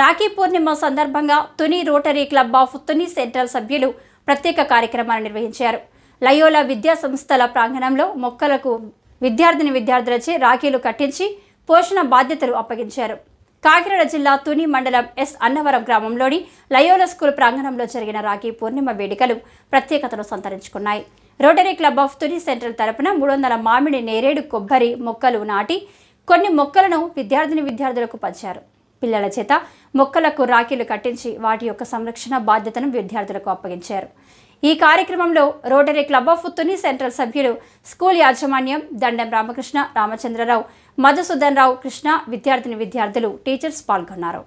రాఖీ పూర్ణిమ సందర్భంగా Tuni rotary club of Tuni central సభ్యులు ప్రత్యేక కార్యక్రమాలు నిర్వహించారు. లయోలా విద్యా సంస్థల ప్రాంగణంలో మొక్కలకు విద్యార్థులచే రాఖీలు కట్టించి పోషణ బాధ్యతలు అప్పగించారు. కాకినాడ జిల్లా తుని మండలం ఎస్ అన్నవరం గ్రామంలోని లయోలా స్కూల్ ప్రాంగణంలో జరిగిన రాఖీ పూర్ణిమ వేడుకలు ప్రత్యేకతను సంతరించుకున్నాయి. Rotary club of Tuni central తరపున 300 మామిడి, నేరేడు, కొబ్బరి మొక్కలు నాటి కొన్ని మొక్కలను విద్యార్థులకు పంచారు. పిల్లల చేత మొక్కలకు రాఖీలు కట్టించి వాటి యొక్క సంరక్షణ బాధ్యతను విద్యార్థులకు అప్పగించారు. ఈ కార్యక్రమంలో rotary club of Tuni central సభ్యులు, స్కూల్ యాజమాన్యం, దండం రామకృష్ణ, రామచంద్రరావు, మధుసూదన్ రావు, కృష్ణ, విద్యార్థులు, టీచర్స్ పాల్గొన్నారు.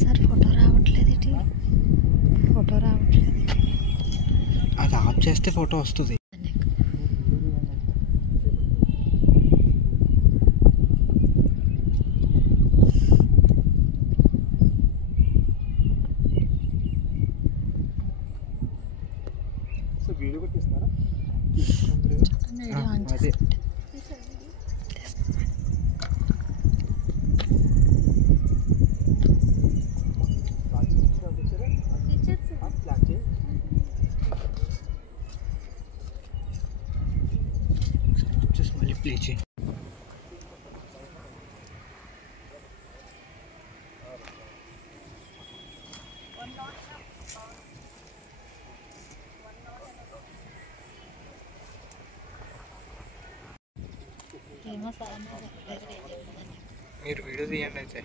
సార్ ఫోటో రావట్లేదు. అది ఆఫ్ చేస్తే ఫోటో వస్తుంది. వీడియో కొట్టిస్తారా? అదే మళ్ళీ ప్లే చేయి. మీరు వీడియో తీయండి అయితే.